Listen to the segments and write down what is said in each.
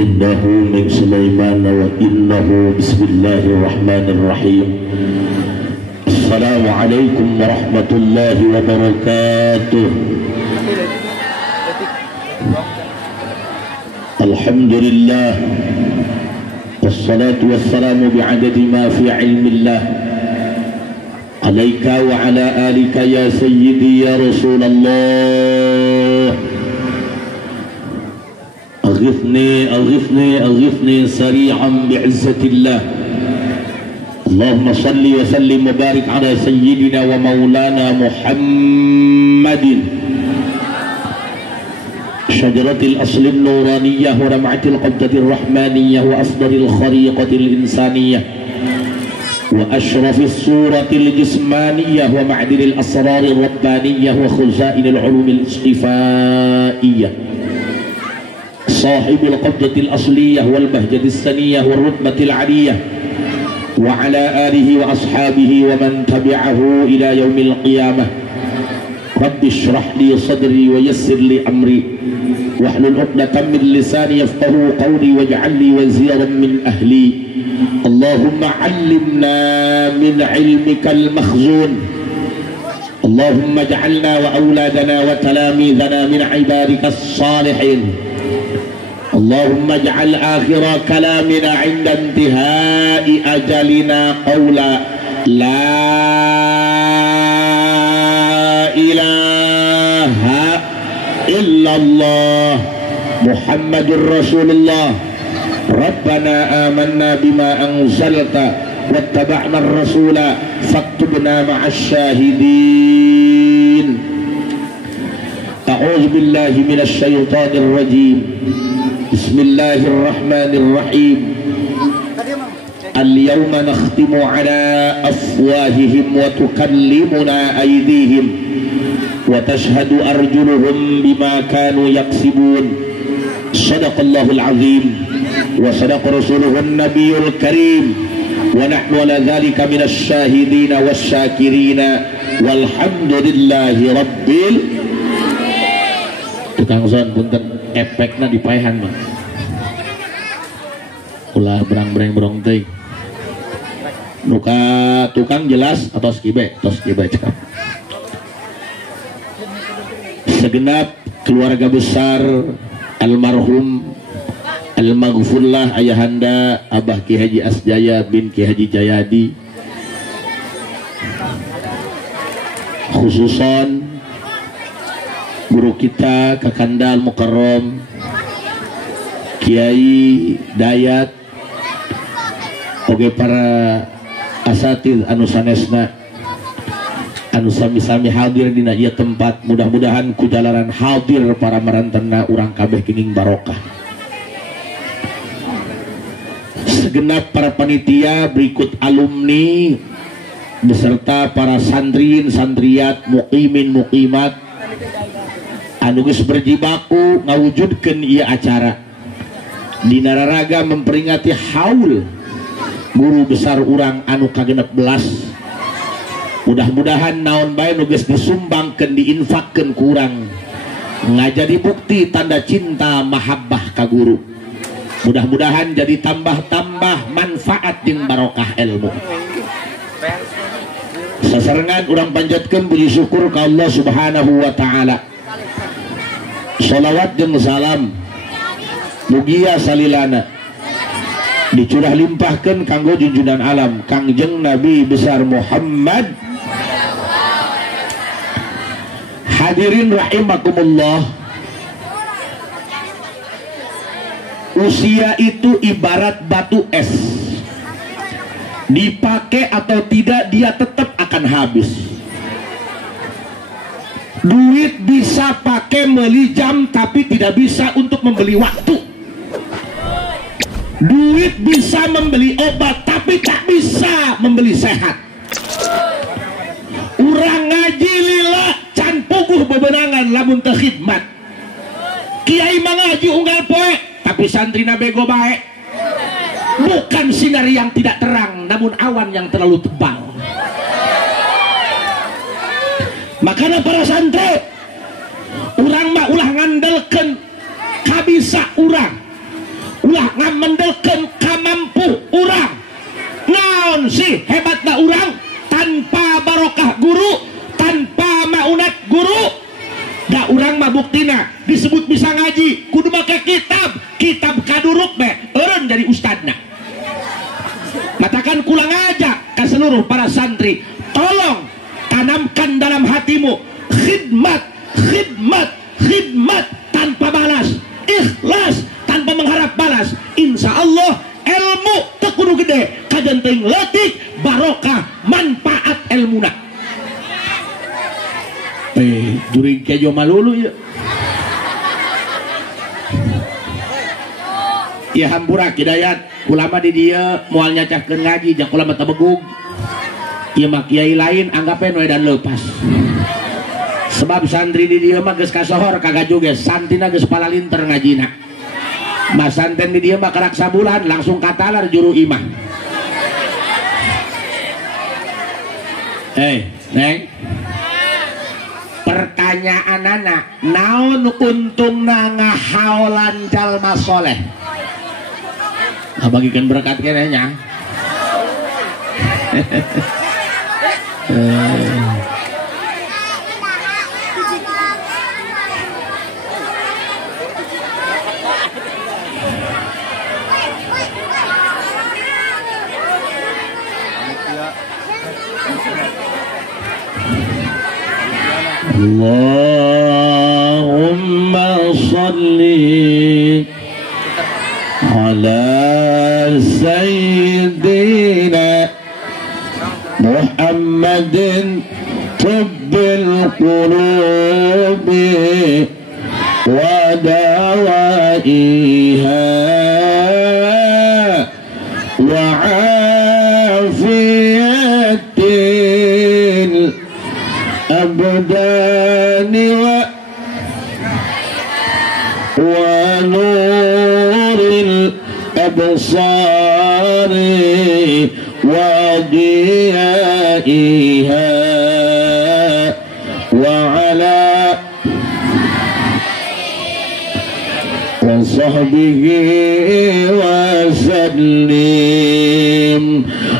إنه من سليمان وإنه بسم الله الرحمن الرحيم. السلام عليكم ورحمة الله وبركاته. الحمد لله والصلاة والسلام بعدد ما في علم الله عليك وعلى آلك يا سيدي يا رسول الله. أغثني أغثني أغثني سريعا بعزة الله. اللهم صل وسلم وبارك على سيدنا ومولانا محمد شجرة الأصل النورانية ورمعة القبضة الرحمانية وأفضل الخريقة الإنسانية وأشرف الصورة الجسمانية ومعدن الأسرار الربانية وخزائن العلوم الاصطفائية صاحب القبضة الأصلية والبهجة السنية والرتبة العلية وعلى آله وأصحابه ومن تبعه إلى يوم القيامة. رب اشرح لي صدري ويسر لي أمري واحلل عقدة من لساني يفقهوا قولي واجعل لي وزيرا من أهلي. اللهم علمنا من علمك المخزون. اللهم اجعلنا وأولادنا وتلاميذنا من عبادك الصالحين. اللهم اجعل آخر كلامنا عند انتهاء أجلنا قولا لا إله إلا الله محمد رسول الله. ربنا آمنا بما أنزلت واتبعنا الرسول فاكتبنا مع الشاهدين. أعوذ بالله من الشيطان الرجيم. بسم الله الرحمن الرحيم. اليوم نختم على أفواههم وتكلمنا أيديهم وتشهد أرجلهم بما كانوا يكسبون. صدق الله العظيم وصدق رسوله النبي الكريم ونحن على ذلك من الشاهدين والشاكرين والحمد لله رب tukang zon punten efekna dipaehan mah ulah berang-berang teh nuka tukang jelas atau skibe cakap. Segenap keluarga besar almarhum almaghfurlah ayahanda Abah Ki Haji Asjaya bin Ki Haji Jayadi, khususan guru kita Kakanda Al-Mukarram Kiai Dayat oge para asatid anu sanesna anu sami-sami hadir dina ieu tempat. Mudah-mudahan ku jalaran hadir para marantena urang kabeh kenging barokah. Segenap para panitia berikut alumni beserta para santrin santriat muqimin muqimat anu geus berjibaku ngawujudkeun ieu acara dina raraga memperingati haul guru besar urang anu ka-16. Mudah-mudahan naon bae nu geus disumbangkeun diinfakkeun ku urang ngajadi bukti tanda cinta mahabbah ka guru. Mudah-mudahan jadi tambah-tambah manfaat jeung barokah ilmu. Sasarengan urang panjatkeun puji syukur ka Allah Subhanahu wa taala. Sholawat jeung salam mugia salilana dicurah limpahkeun kanggo junjungan alam Kangjeng Nabi besar Muhammad. Hadirin rahimakumullah, usia itu ibarat batu es, dipakai atau tidak dia tetap akan habis. Duit bisa pakai membeli jam tapi tidak bisa untuk membeli waktu. Duit bisa membeli obat tapi tak bisa membeli sehat. Urang ngaji lila can puguh bebenangan lamun teu khidmat. Kiai mah ngaji unggal poe tapi santrina bego bae. Bukan sinar yang tidak terang namun awan yang terlalu tebal. Makanya para santri urang mah ulah ngandelkeun kabisa urang ulah ngamendelkeun kamampu urang. Naon sih hebatna urang tanpa barokah guru, tanpa maunat guru. Da urang mah buktina disebut bisa ngaji kudu make kitab kaduruk be eureun dari ustadna. Matakan kula ngajak ke seluruh para santri, tolong tanamkan dalam hatimu khidmat tanpa balas, ikhlas tanpa mengharap balas. Insya Allah ilmu teu kudu gede, kajen teuing leutik barokah manfaat ilmuna. Jurig kejo malulu ya. Ya hampura hidayat ulama di dia moal nyacahkeun ngaji jeung ulama tabegug. Ieu mah kiai lain anggape nu edan leupas. Sebab santri di dia mah geus kasohor kagaju geus santina geus palalinter ngajina. Mas santen di dia mah kerak sabulan langsung katalar juru imah. Neng. Pertanyaan anak, naon untungna ngahaolan jalma soleh? Bagikan berkat kenenya. Allahumma salli ala sayyidina Muhammadin tibbil qulubi wa dawaiha wa afiyatil abdani wa nuril absari wa diyaiha wa ala wa sahbihi wa sallim.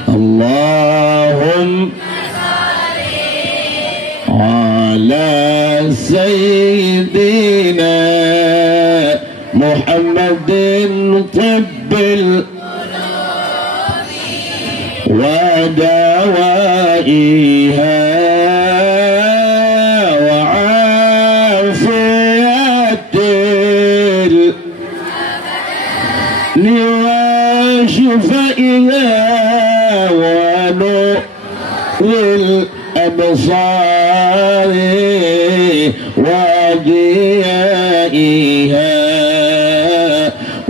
Allahumma ala sayyidina Muhammadin tibbil wa dawaiha wa afiyatil wa shifaiha wa nuril absari wa diyaiha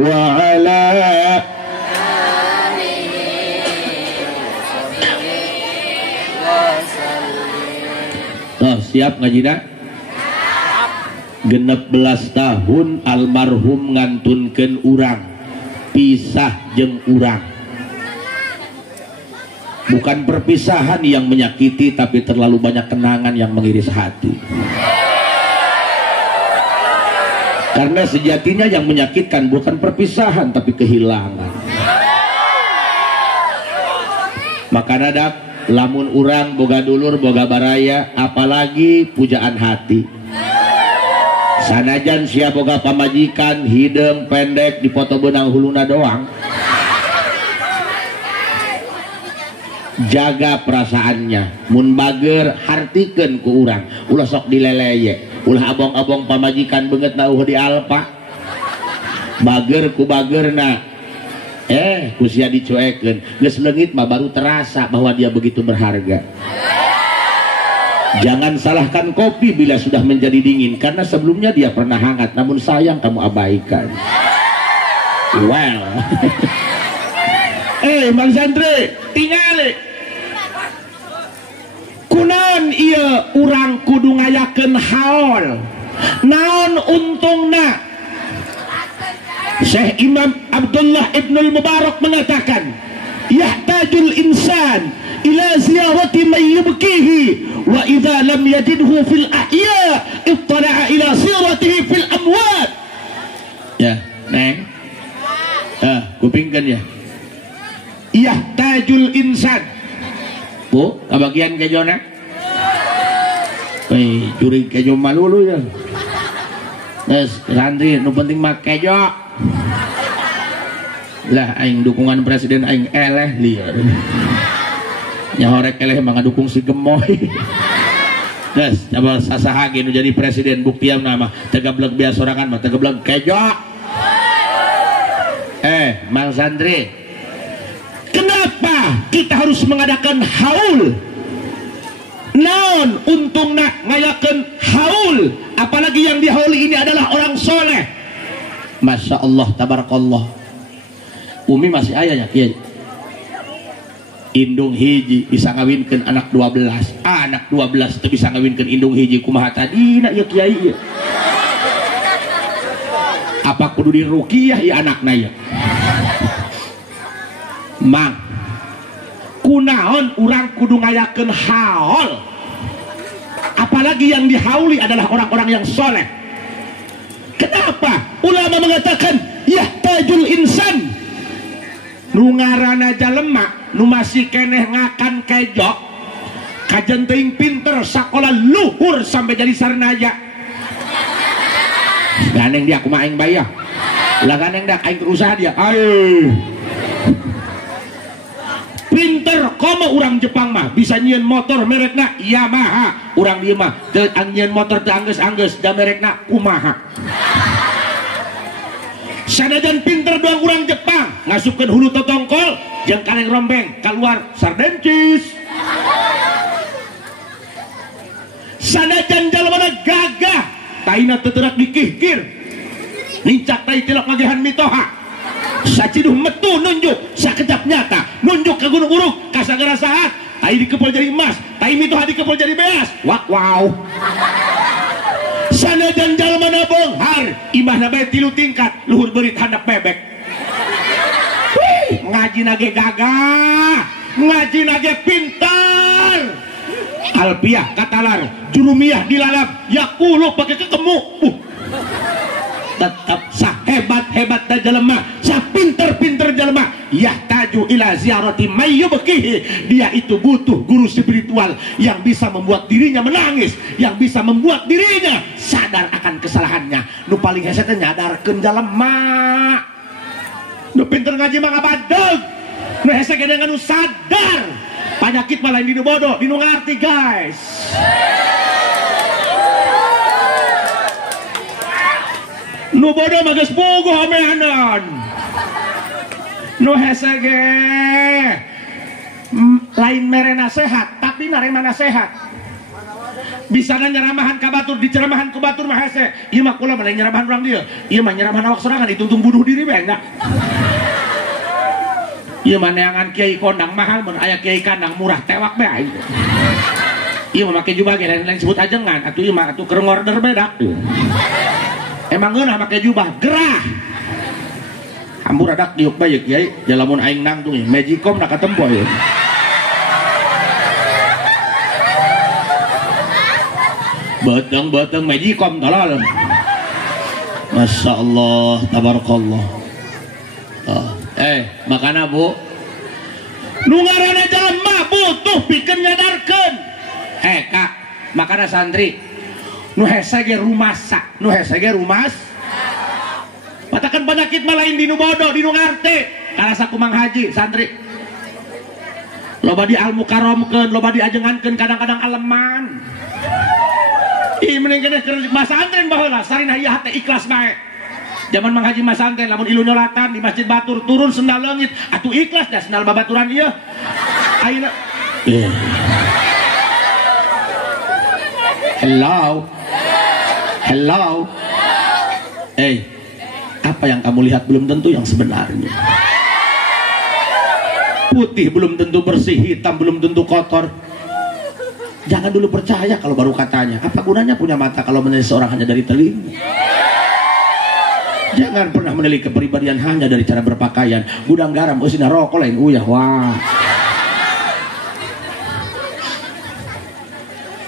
wa ala siap ngajina 16 tahun almarhum ngantunkeun urang pisah jeung urang. Bukan perpisahan yang menyakiti, tapi terlalu banyak kenangan yang mengiris hati. Karena sejatinya yang menyakitkan bukan perpisahan, tapi kehilangan. Maka nadak lamun urang boga dulur boga baraya, apalagi pujaan hati. Sanajan sia boga pamajikan hidung pendek dipoto benang huluna doang, jaga perasaannya. Mun bager hartikeun ku urang, ulah sok dileleye, ulah abong-abong pamajikan beungeut na di alpa. Bager ku bagerna ku sia dicuekeun, geus leungit mah baru terasa bahwa dia begitu berharga. Jangan salahkan kopi bila sudah menjadi dingin, karena sebelumnya dia pernah hangat, namun sayang kamu abaikan. Well. Mang Santri, tingali. Kunaon ieu urang kudu ngayakeun haol? Naon untungna? Syekh Imam Abdullah Ibnul Mubarak mengatakan, yahtajul insan ila ziyarati man yubkihi wa idza lam yajidhu fil ahya ittala'a ila siratihi fil amwat. Ya, Neng. kan ya. Yahtajul insan. Bu, kebagian kejona. Curi kejo malulu ya. Terus santri nu penting mah kejo. Lah aing dukungan presiden aing eleh liar. Nya horek eleh mah ngadukung si gemoy. Terus coba sasaha ge nu jadi presiden buktian nama tegableg biasa sorangan mah tegableg kejo. Mang santri, kenapa kita harus mengadakan haul? Naon untungna ngayakeun haul, apalagi yang dihauli ini adalah orang soleh. Masya Allah, tabarakallah. Umi masih ayahnya kiai. Indung hiji bisa ngawinkeun anak 12, anak 12 teu bisa ngawinkeun indung hiji kumaha tadina ya kiai ya. Apa kudu diruqyah ya anakna ya? Mang, kunaon urang kudu ngayakeun haul, apalagi yang dihauli adalah orang-orang yang soleh. Kenapa? Ulama mengatakan yahtajul insan, nu ngaranna jalema nu masih keneh ngakan kejo kajen teuing pinter sakola luhur sampai jadi sarnaja. Ganeng dia kumaha aing bayah lah, ganeng dak aing usaha dia ayo pinter komo urang Jepang mah bisa nyieun motor merekna Yamaha, urang dieu mah teu nyieun motor teu anggeus-anggeus da merekna kumaha. Sanajan pinter doang urang Jepang ngasupkeun hulu totongkol jeung kaleng rombeng keluar sardencis. Sanajan jalmana gagah taina teu teurak dikihkir nincak tai tilak ngagehan mitoha saciduh metu nunjuk sakejap nyata nunjuk ke gunung uruk kasagara saat tai dikepol jadi emas tai mitoha dikepol jadi beas. Wow. Sanajan jalmana beunghar imahna bae 3 tingkat luhur beurit handap bebek. Ngaji nage gagah, ngaji nage pintar. Alpiah katalar, jurumiyah dilalap, yakulu pakai kekemu. Tetap sahebat-hebat jalema, sapinter-pinter jalema, yahtaju ila ziarati mayyubkihi. Dia itu butuh guru spiritual yang bisa membuat dirinya menangis, yang bisa membuat dirinya sadar akan kesalahannya. Nu paling hese teh nyadarkeun jalema. Nu pinter ngaji mah ngabadeg. Nu hese ge nu sadar. Panyakit malah di nu bodoh, di nu ngarti guys. Nu bodoh mah geus bogoh amehanan. Nu hese ge lain merena sehat, tapi naremana sehat. Bisa nyeramahan ka batur, diceramahan ku batur mah hese. Ieu mah kula lain nyeramahan urang dieu. Ieu mah nyeramahan awak sorangan dituntung bunuh diri bae nya. Ieu mah neangan kiai kondang mahal mun aya kiai kandang murah tewak bae. Ieu mah make jubah ge lain sebut ajengan, atuh ieu mah atuh keur ngorder bedak. Emang geunah make jubah gerah. Hampur adak diuk bae kiai, jalamun aing nangtung Magicom na katempo ieu. Batang-batang Magicom tolol. Masya Allah, tabarakallah. Makana bu nu ngaranna jalema butuh pikeun nyadarkeun. Kak, makana santri nu hese ge rumasa, nu hese ge rumas. Matakan penyakit mah lain di nu bodoh, di nu ngarte. Karasa kumang haji santri. Loba di almukaromkeun, loba diajengankeun kadang-kadang aleman. Ih mending kene keur masantren baheula sarina ieu hate ikhlas bae. Zaman Mang Haji masantren lamun ilu nyolatan di Masjid Batur turun sendal leungit atuh ikhlas dah sendal babaturan ieu. Ayeuna Hello. Apa yang kamu lihat belum tentu yang sebenarnya. Putih belum tentu bersih, hitam belum tentu kotor. Jangan dulu percaya kalau baru katanya. Apa gunanya punya mata kalau menilai seorang hanya dari telinga? Jangan pernah menilai kepribadian hanya dari cara berpakaian. Gudang garam, usina rokok lain uyah. Wah.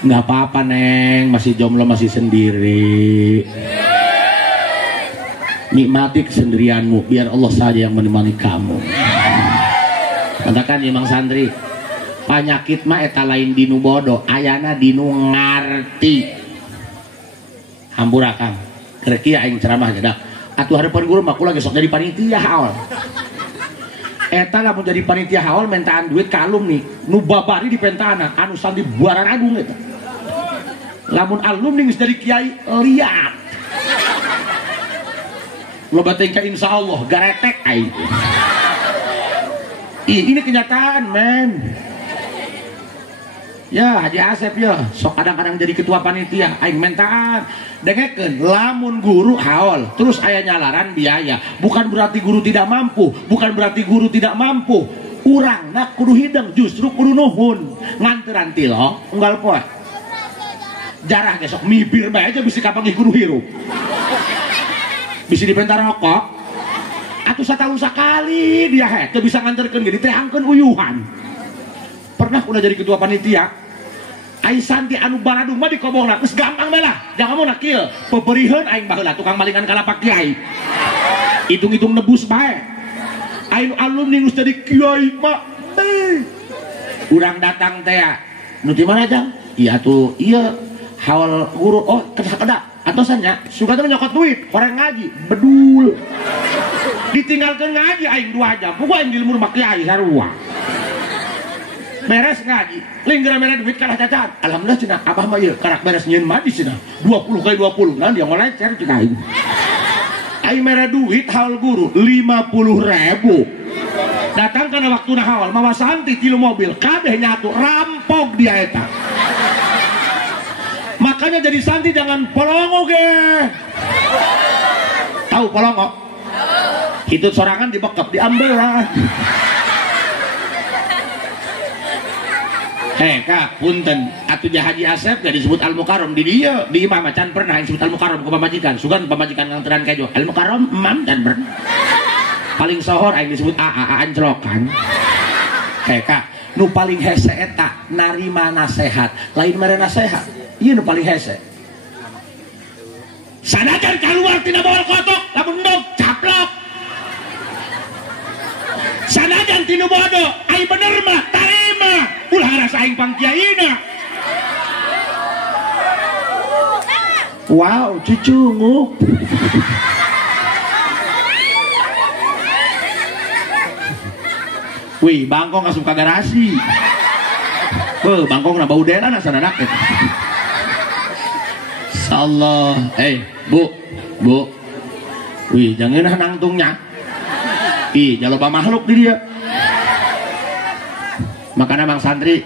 Nggak apa-apa neng, masih jomblo masih sendiri. nikmati kesendirianmu, biar Allah saja yang menemani kamu. Katakan ya Mang Santri, penyakit mah eta lain dinu bodoh, ayana dinu ngarti. Hampura Kang, kereki aing ceramah dah. Atuh hareupeun guru mah kula gesok jadi panitia haul. Eta lamun jadi panitia haul mentaan duit ka alumni, nu babari di pentana anu sandi buaran agung eta. Lamun alumni geus jadi kiai liat. Loba teh insyaallah garetek aing. Ini kenyataan men. Ya Haji Asep ya sok kadang-kadang jadi ketua panitia aing mentaan dengekeun lamun guru haul terus aya nyalaran biaya bukan berarti guru tidak mampu, bukan berarti guru tidak mampu. Urang nak kudu hidang justru kudu nuhun nganteran tilo unggal poe jarah gesok mibir bae aja bisa kapanggih guru hirup bisa dipentar rokok atuh satahun sakali dia teu bisa nganterkeun ge ditehangkeun uyuhan. Pernah udah jadi ketua panitia aing santi anu baradung mah dikobongna geus gampang bae lah jangan mau nak kieu peberiheun aing baheula tukang malingan kalapak kiai hitung-hitung nebus bae aing alumni geus jadi kiai mah urang datang teh nu di mana Jang iya tuh iya haul guru oh kada atosannya suka teh nyokot duit orang ngaji bedul ditinggalkeun ngaji aing 2 jam pokok aing di lemur mak kiai sarua beres ngaji linggera mere duit kalah cacat alhamdulillah cenah abah mah ieu karak beres nyieun mah di cenah 20 kali 20 nah dia ngolecer cenah aing mere duit haul guru 50.000 datang kana waktuna haul mawa santi 3 mobil kabeh nyatu rampok dia eta makanya jadi santi jangan polongo ge tahu polongo hitut sorangan dibekep diambil lah. Kak, punten, atuh Haji Asep gak disebut Al-Mukarram di dia, di imam can pernah disebut Al-Mukarram ke pamajikan, sugan pamajikan nganteran kejo. Al-Mukarram imam can pernah. Paling sohor aing disebut AA anjlokan. Kak, nu paling hese eta narima nasehat, lain mere nasehat. Ieu nu paling hese. Sanajan keluar tina bawal kotok, lamun endog caplok. Sanajan tinu bodoh, aing bener mah tarima. Ulah rasa aing pangkiaina. Wow, cucunguk. Wih, bangkong asup ka garasi. Bangkong na bau dela na sanadak eta. Insyaallah. Bu. Wih, jangan nangtungnya. Jangan lupa makhluk di dia. Makanya Mang Santri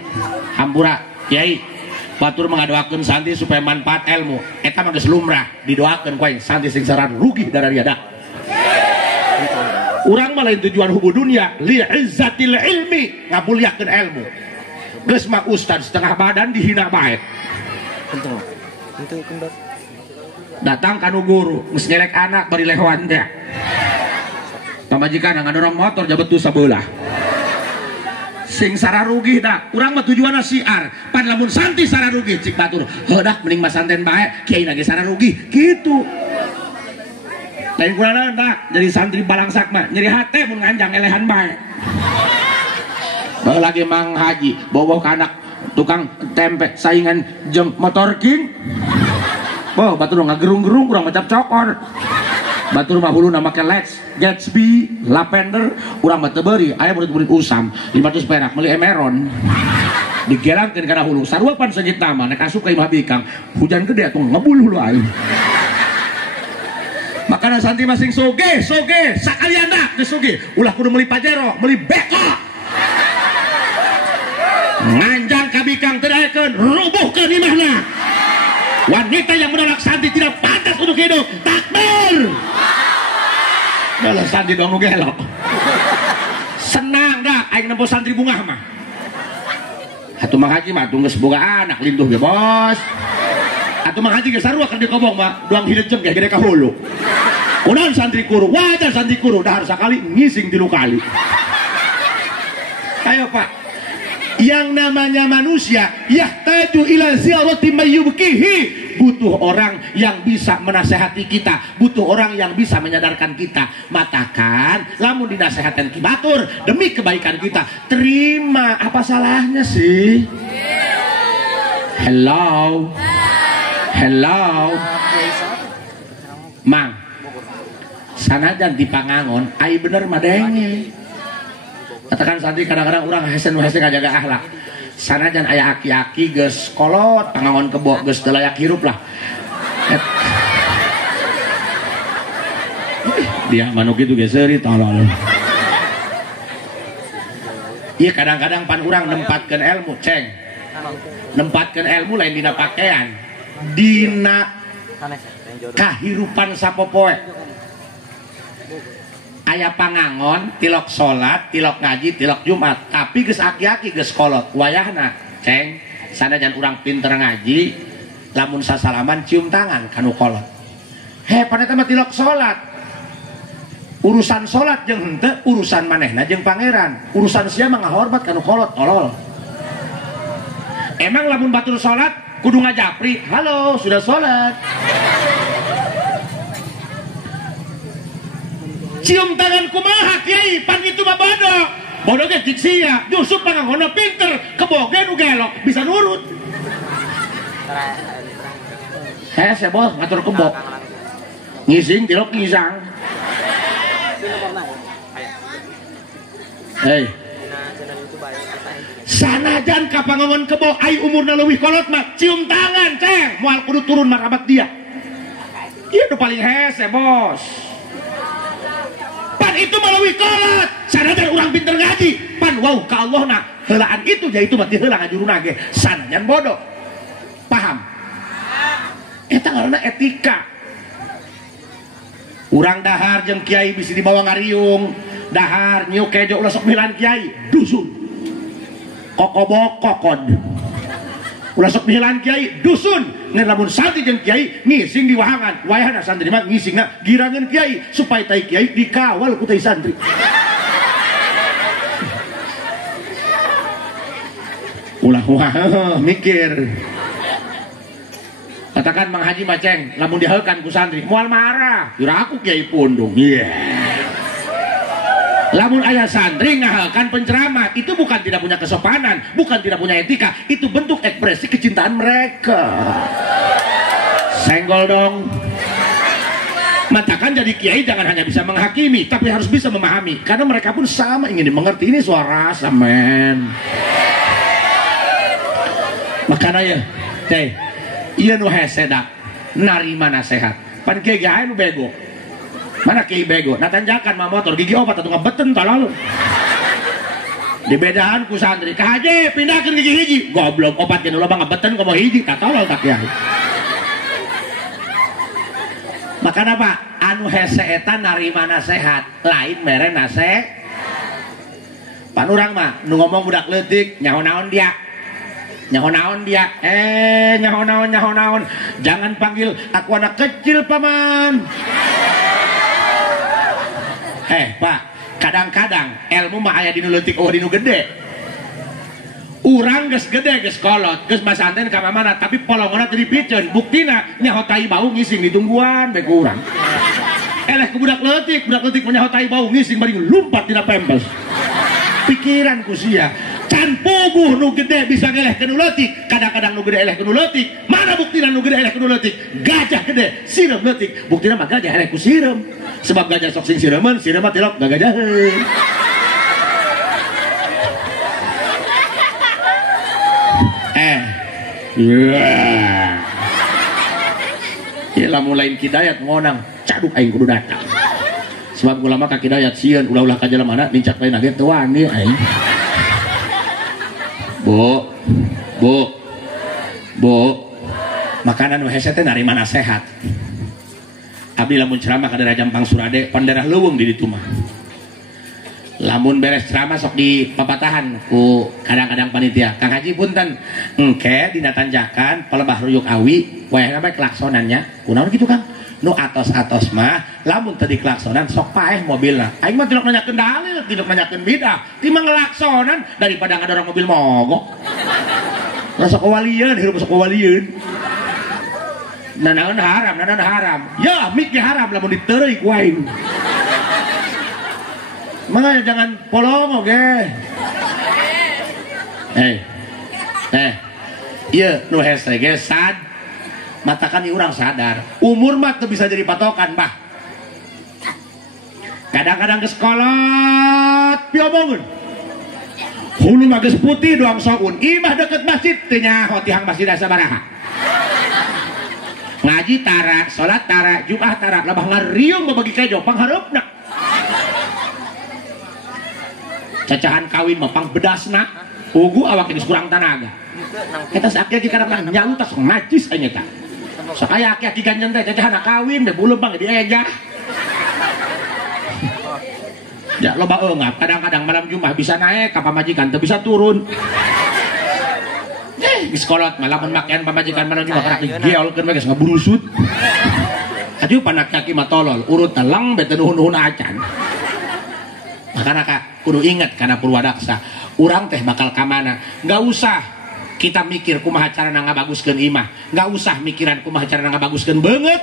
hampura Kiai batur mengadoakeun santri supaya manfaat ilmu eta mah geus lumrah didoakeun ku aing santri sing saran rugi darariada urang mah lain tujuan hubu dunia li izzatil ilmi ngamuliakeun ilmu geus mah ustad setengah badan dihina bae datang kanu guru geus ngelek anak bari lehoan teh pamajikan ngadorong motor jabetu sabeula sing sararugi dah urang mah tujuanna siar pan lamun santi sararugi cik batur heudak mending mah santen bae kiai lagi sararugi kitu lain kurang dah jadi santri balangsak mah nyeri hate mun nganjang elehan bae lagi Mang Haji bawa ke anak tukang tempe saingan jeung motor king batur ngagerung-gerung kurang macam cokor batur mah hulu nama Let's Gatsby Lavender urang mah teu beuri aya murid-murid usam 500 perak meuli emeron digerangkeun kana hulu sarua pan seugitna mah nek asup ka imah bikang hujan gede atuh ngebul hulu aing makana santri masing soge sakalianda geus soge ulah kudu meuli pajero meuli beko nganjang ka bikang teu daekeun rubuhkeun imahna wanita yang menolak santri tidak pantas untuk hidup takbir dalam santri dong nu gelok senang dah aing nempo santri bungah mah atuh Mang Haji mah atuh geus boga anak lintuh ge bos atuh Mang Haji ge sarua keur dikobong mah duang hideujeng ge gede ka hulu kunaon santri kuru wajar santri kuru dahar sakali ngising 3 kali ayo Pak Yang namanya manusia yahtaju ila ziyarati mayyubkihi, butuh orang yang bisa menasehati kita, butuh orang yang bisa menyadarkan kita. Matakan lamun dinasehatkan kibatur demi kebaikan kita, terima, apa salahnya sih? Hello Mang, sanajan di Pangangon ai bener madenge. Katakan santri kadang-kadang orang hesen ngajaga akhlak. Sanajan aya aki-aki geus kolot Pangangon kebo geus teu layak hirup lah. Dia manuk itu geus seuri tolol. Iya kadang-kadang pan urang nempatkeun ilmu, ceng. Nempatkeun ilmu lain dina pakaian, dina kahirupan sapopoe. Aya Pangangon tilok salat, tilok ngaji, tilok Jumat, tapi geus aki-aki geus kolot wayahna, ceng. Sanajan urang pinter ngaji, lamun sasalaman cium tangan kanu kolot. Paneta mah tilok salat. Urusan salat jeung henteu, urusan manehna jeung pangeran. Urusan sia mah ngahormat kanu kolot tolol. Emang lamun batur salat kudu ngajapri, halo sudah salat. Cium tangan kumaha kiai, pan itu mah bodoh ge cik sia, justru Pangangonna pinter, keboge nu gelok bisa nurut. Hese bos ngatur kebo, ngising tilok ngisang. Hei, sanajan ka Pangangon kebo ai umurna leuwih kolot mah cium tangan ceng, moal kudu turun marhabat dia. Ieu nu paling hese bos. Pan itu melalui kolot, sanajan urang pinter ngaji, pan wow ka Allah na heulaan itu jadi itu mah heula ngajuruna ge, sanajan bodoh. Paham? Eta ngaranna etika. Urang dahar jeung kiai bisa dibawa ngariung, dahar nyiuk kejo ulah sok milan kiai, dusun. Kokobok kokod. Ulah sok milan kiai, dusun. Ngan lamun santri jeung kiai ngising di wahangan, wayahna santri mah ngisingna girangeun kiai supaya tai kiai dikawal ku tai santri. Ulah wah mikir. Katakan Mang Haji Maceng, lamun dihaeukan ku santri moal marah, ira aku kiai pundung. Lamun aya santri ngahalkan penceramah, itu bukan tidak punya kesopanan, bukan tidak punya etika, itu bentuk ekspresi kecintaan mereka. Senggol dong. Matakan jadi kiai jangan hanya bisa menghakimi, tapi harus bisa memahami, karena mereka pun sama ingin dimengerti. Ini suara samen. Makanya ya, iya nu hesedak narima nasehat. Pan kiai gawe nu bego. Mana kiai bego? Natanjakan mah motor gigi opat atau ngebeten tolol. Dibedaan ku santri, ka haji pindahkeun gigi hiji. Goblok opat jeung loba ngebeten komo hiji, tak tolol tak kiai. Makana Pak, anu hese eta narima nasehat, lain mere nasehat. Pan urang mah nu ngomong budak leutik, nyaho naon dia. Nyaho naon dia? Nyaho naon. Jangan panggil aku anak kecil, paman. Pak, kadang-kadang ilmu mah aya dinu leutik oh dinu gede. Urang geus gede geus kolot, geus masanten ka mamana, tapi polongona teu dipiceun. Buktina nyaho tai bau ngising ditungguan bae ku urang. Eleh ku budak leutik nyaho tai bau ngising bari lumpat dina pempes. Pikiran ku sia, can puguh nu gede bisa ngeleh ke nu leutik, kadang-kadang nu gede eleh ke nu leutik. Mana buktina nu gede eleh ke nu leutik? Gajah gede, sirem leutik. Buktina mah gajah eleh ku sirem. Sebab gajah sok sing sireman, sirem mah tilok gagajah. Ilah mulain kidayat ngonang, caduk aing kudu datang. Sebab ulama ka kidayat sieun ulah-ulah ka jalemana nincak lain age teu wani aing. Bu, makanan nu hese teh narima nasehat. Abdi lamun ceramah ka daerah Jampang Surade, pan daerah leuweung di ditu mah. Lamun beres ceramah sok di papatahan ku kadang-kadang panitia. Kang Haji punten, engke dina tanjakan pelebah ruyuk awi, wayahna bae klaksonannya. Kunaon kitu Kang? nu atos-atos mah lamun tadi klaksonan sok paeh mobilna aing mah tidak nanyakeun dalil tidak nanyakeun bidah timang ngelaksonan daripada ngadorong mobil mogok rasa kewalian hirup sok kewalian nanaon haram ya mik ge haram lamun diteureuk ku aing makanya jangan polong oge iya nu hese ge sad matakan orang sadar umur mah tuh bisa jadi patokan bah kadang-kadang ke sekolot piomongin hulu mah geus putih doang soun imah deket masjid teu nyaho tihang masjid sabaraha ngaji tara salat tara jumat tara labah ngariung babagi kejo panghareupna cacahan kawin mah pang bedasna ugu awak geus kurang tanaga eta sakieu kadang-kadang nyautas najis anya tah sakaya aki-aki ganjen teh cacahana kawin deh bulu bang diejah ya loba eungap kadang-kadang malam Jumat bisa naik ka pamajikan teu bisa turun geus kolot malamun makean pamajikan malam Jumat kana digeolkeun we geus ngaburusut atuh panak aki mah tolol urut telang bete nuhun-nuhun acan makana kudu inget kana Purwadaksa urang teh bakal ka mana enggak usah kita mikir kumaha carana ngabaguskeun imah nggak usah mikiran kumaha carana ngabaguskeun beungeut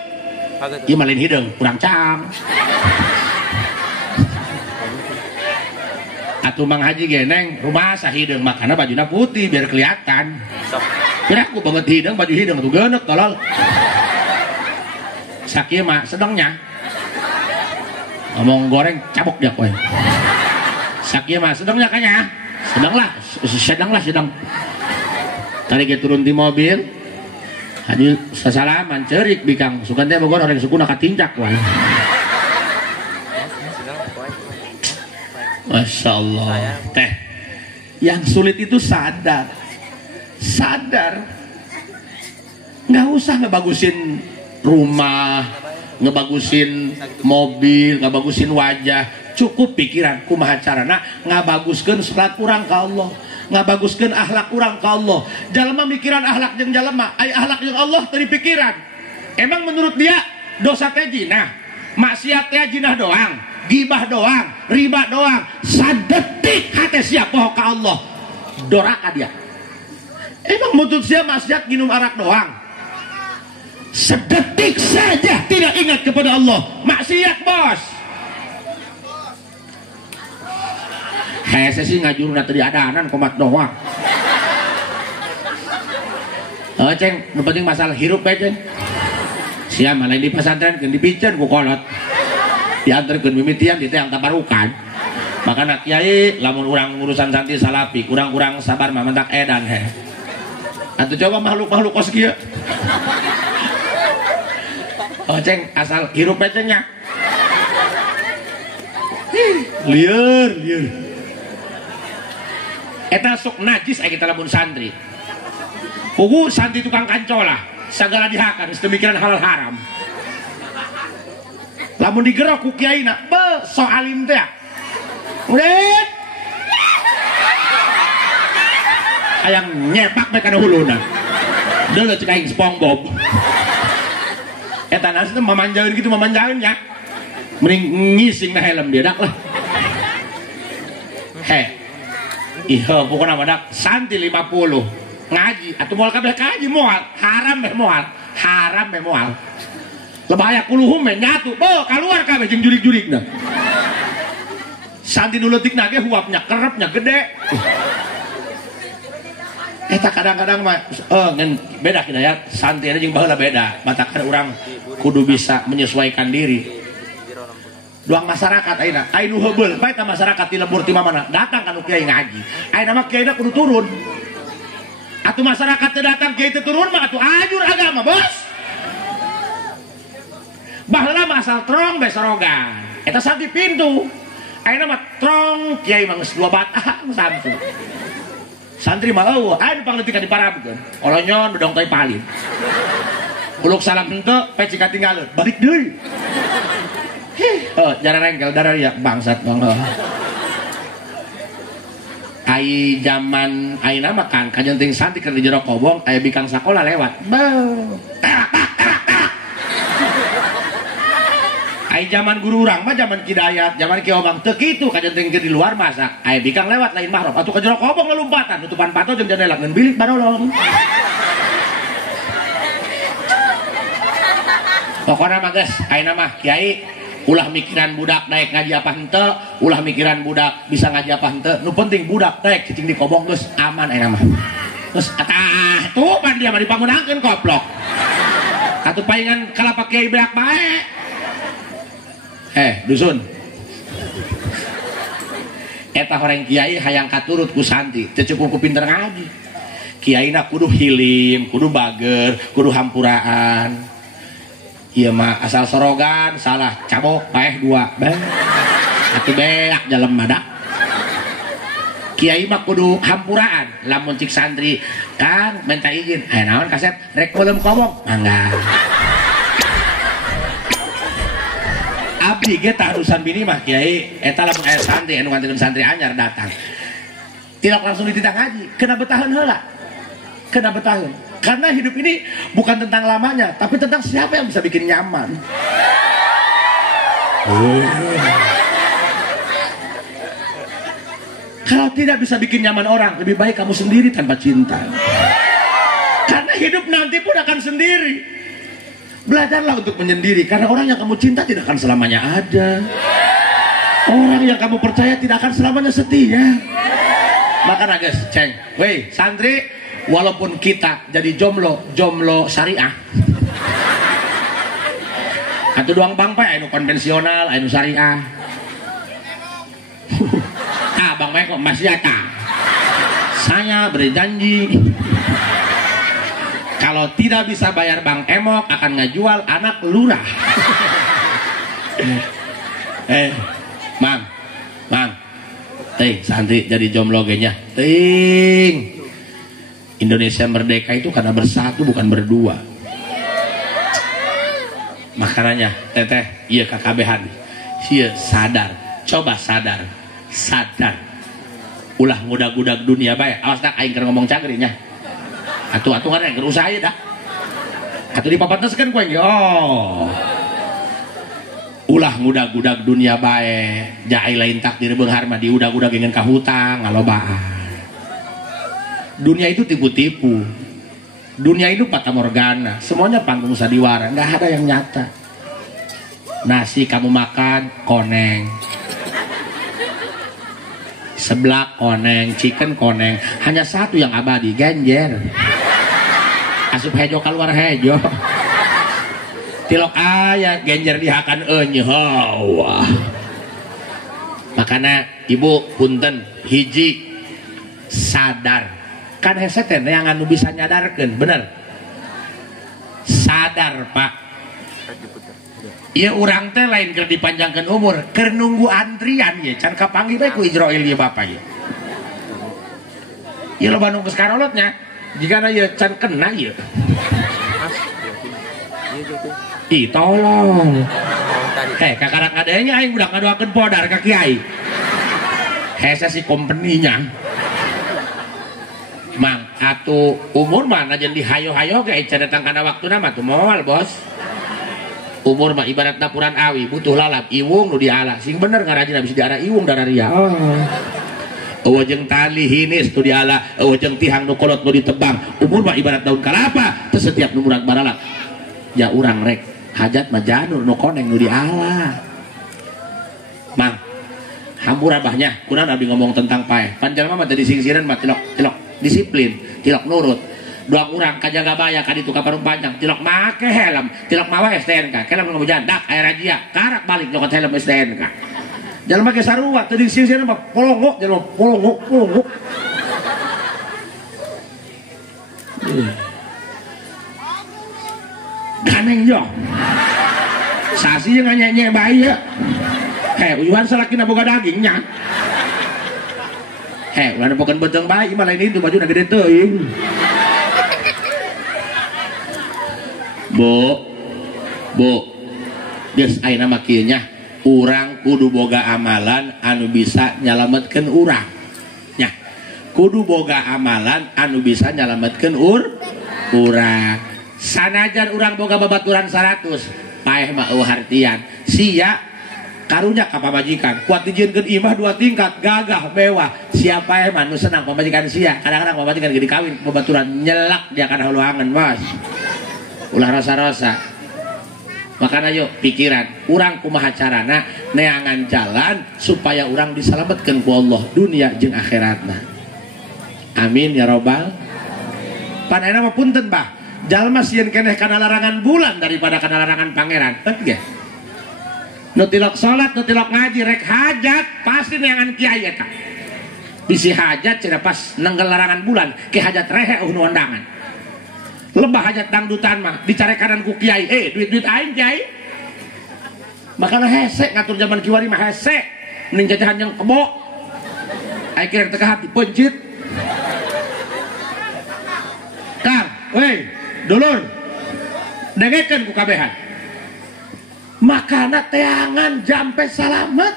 ieu mah lain hideung kurang cang atuh Mang Haji ge neng rumah sahideung makana bajuna putih biar kelihatan kira aku banget hideung baju hideung tuh geuneuk tolol sakieu mah sedengnya ngomong goreng cabok dia kowe sakieu mah sedengnya kanya sedang tadi kita turun di mobil hanya sasalaman cerik bikang sukan teh bogor orang sukuna katincak wae Masya Allah teh yang sulit itu sadar nggak usah ngebagusin rumah ngebagusin mobil ngebagusin wajah cukup pikiran kumaha carana ngabaguskeun salat urang ka Allah ngabaguskeun akhlak urang ka Allah jalma mikiran akhlak jeung jalma ai akhlak jeung Allah teu pikiran emang menurut dia dosa teh jinah maksiat teh jinah doang gibah doang riba doang sadetik hate sia poho ka Allah doraka dia emang mutut sia maksiat minum arak doang sedetik saja tidak ingat kepada Allah maksiat bos hese sih ngajurna tadi adanan komat doang ceng nu penting masalah hirup aja ceng sia malah di pesantren keun dipicen ku kolot diantarkeun mimitian di teang taparukan makana kiai lamun urang urusan santri salapi kurang-kurang sabar mah mentak edan he atuh coba makhluk-makhluk kos kieu ceng asal hirup aja nya lieur eta sok najis aya kita lamun santri pugu santri tukang kancolah sagala dihakan semikiran halal haram lamun digerok ku kiaina be so alim teh ulet hayang nyepak bae kana huluna deuleu cek aing SpongeBob eta nasna mamanjaeun kitu mamanjaeun nya mending ngising na helm dia dak lah iya pokoknya badak santi 50 ngaji atau moal kabeh kaji moal haram moal lebaya kuluhum nyatu keluar kabeh jeung jurig-jurigna santi nu leutikna ge huapnya kerepnya gede eta kadang-kadang mah ngan beda kidayat santi jeung baheula beda matakan urang kudu bisa menyesuaikan diri doang masyarakat ayeuna aya nu heubeul bae ka masyarakat ti lembur ti mamana datang kana kiai ngaji ayeuna mah kiaina kudu turun atuh masyarakat teu datang kiai teu turun mah atuh ajur agama bos baheula mah asal trong bae sorogan eta santi pintu ayeuna mah trong kiai mah geus 2 batang santu santri mah eueuh aya nu pangleutik di parabkeun olonyon bedong teh palin uluk salam henteu pe cika tinggalin balik deui jarang rengkel darah ya bangsat bangga ai zaman ayeuna mah kan kajenting santi keur di jero kobong aya bikang sakola lewat Ai zaman guru urang mah zaman Kidayat, zaman Ki Obang teu kitu kajenteng di luar masak. Ai bikang lewat lain mahrop atuh ka jero kobong lelumpatan nutupan pato jeung jendela ngeun bilik barolong. Pokona mah geus ayeuna mah Kiai ulah mikiran budak daek ngaji apa henteu, ulah mikiran budak bisa ngaji apa henteu, nu penting budak daek cicing di kobong geus aman ayeuna mah. Terus atah tuh pan dia mah dipangunangkeun koplok. Atuh paingan kalapa Kiai beak bae. Dusun eta horeng kiai hayang katurut ku santri teu cukup ku pinter ngaji. Kiaina kudu hilim, kudu bager, kudu hampuraan. Ieu mah asal sorogan salah cabok bae dua beh atuh beak jalem madak. Kiai mah kudu hampuraan lamun cik santri Kang minta izin naon kaset rek meuleum kobong mangga. Abdi ge tah urusan bini mah Kiai eta lamun aya santri anu nganteun santri anyar datang tidak langsung dititah ngaji kena betaheun heula, kena betaheun karena hidup ini bukan tentang lamanya tapi tentang siapa yang bisa bikin nyaman. Kalau tidak bisa bikin nyaman orang lebih baik kamu sendiri tanpa cinta karena hidup nanti pun akan sendiri. Belajarlah untuk menyendiri karena orang yang kamu cinta tidak akan selamanya ada. Orang yang kamu percaya tidak akan selamanya setia. Makanya guys, ceng, weh santri, walaupun kita jadi jomblo syariah. Atau doang bang pak, anu konvensional, anu syariah. Bang Pak kok masih ada. Saya berjanji. Kalau tidak bisa bayar Bang Emok akan ngejual anak lurah. Mang, santri jadi jomblo genya. Indonesia merdeka itu karena bersatu bukan berdua. Makanannya, teteh, iya kakabehan, iya sadar, coba sadar, ulah ngudag-gudag dunia bae. Awas tak aing keur ngomong cagrinya. Atuh kan yang usaha ya dah. Atuh dipapateskeun ku yo. Ulah ngudag-gudag dunia bae. Jaai lain takdir beunghar mah diudag-udag ngeun ka hutang ngalobaan. Dunia itu tipu-tipu. Dunia itu fata morgana. Semuanya panggung sandiwara, enggak ada yang nyata. Nasi kamu makan koneng. Seblak koneng, chicken koneng, hanya satu yang abadi, genjer. Asup hejo keluar hejo. Tilok aya genjer dihakan eueuh. Makana ibu punten hiji sadar. Kan hese teh yang anu bisa nyadarkeun, bener. Sadar, Pak. Iya urang teh lain keur dipanjangkeun umur, keur nunggu antrian ye, can kapanggih bae ku Ijroil ieu bapak ye. Ieu loba nu geus karolotnya, jigana ieu can kena ieu. Ih tolong. Kakarak adanya aing budak ngadoakeun podar ka Kiai. Hese si kompeninya. Mang, atuh umur mah najen dihayo-hayo ge can datang kana waktuna mah tuh moal, Bos. Umur mah ibarat dapuran awi butuh lalap iwung nu diala sing bener ngarajina bisa diara iwung dara ria. Eueuh jeung tali hinis tu diala, eueuh jeung tihang nu kolot nu ditebang. Umur mah ibarat daun kalapa teu setiap nu murag baralak. Ya urang rek hajat mah janur nu koneng nu diala. Mang, hampura bahnya kurang abdi ngomong tentang pae. Panjalma mah tadi singsiran mah tilok disiplin, tilok nurut. Dua urang kajaga baya kaditu ka parung panjang tilok make helm, tilok mawa STNK, helm nu jandak aya razia, karak balik nyokot helm STNK. Jalma ge sarua teu disisieun mah polongo, jalma polongo. Ganeng yo. Sasi yang nyanyi bae ya. Uyuhan salakina boga dagingnya. Ulah nepokeun beuteng bae mah lain itu bajuna gede teuing. Bu, geus ayeuna mah kieu nya, urang kudu boga amalan anu bisa nyalametkeun urang. Nya, kudu boga amalan anu bisa nyalametkeun urang. Sanajan urang boga babaturan 100, paeh mah hartian sia karunya ka pamajikan kuat dijieunkeun imah 2 tingkat gagah mewah siapa mah nu senang pamajikan sia kadang-kadang pamajikan gede kawin babaturan nyelak dia kana huluangan mas ulah rasa-rasa makanya yuk pikiran urang kumaha carana neangan jalan supaya urang diselametkeun ku Allah dunia jeung akhiratna amin ya robbal panena mah punten bah jalma sieun keneh kana larangan bulan daripada kana larangan pangeran ge nutilok salat nutilok ngaji rek hajat pasti neangan kiai eta bisi hajat cenah pas nenggel larangan bulan ke hajat rehe nu undangan lebah hajat dangdutan mah dicarekanan ku kiai duit-duit aing kiai makana hese ngatur zaman kiwari mah hese ning jajahan yang kebo aing kirek teu ka hati pencit Kang weh dulur dengekeun ku kabehan makana teangan jampe salamet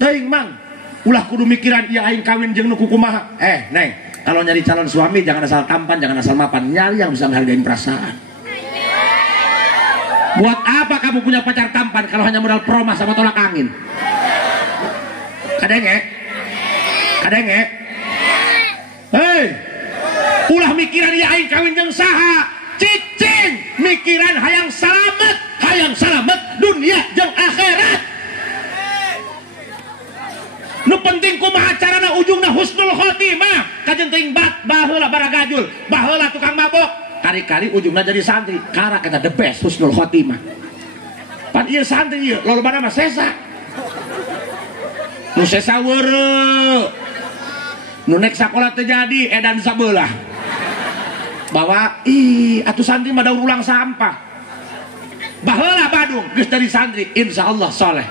teuing mang ulah kudu mikiran ieu aing kawin jeung nu kumaha neng kalau nyari calon suami jangan asal tampan jangan asal mapan nyari yang bisa menghargai perasaan buat apa kamu punya pacar tampan kalau hanya modal proma sama tolak angin kadenge hei ulah mikiran ieu aing kawin jeung saha cicing mikiran hayang salamet dunia jeung akhirat nu penting kumaha carana ujungna husnul khotimah kajen teuing baheula baragajul baheula tukang mabok kali-kali ujungna jadi santri karak eta the best husnul khotimah pan ieu santri ieu lolobana mah sesa nu sesa weureu nu nek sakola teu jadi edan sabeulah bahwa atuh santri mah daur ulang sampah baheula Badung geus dari santri insyaallah soleh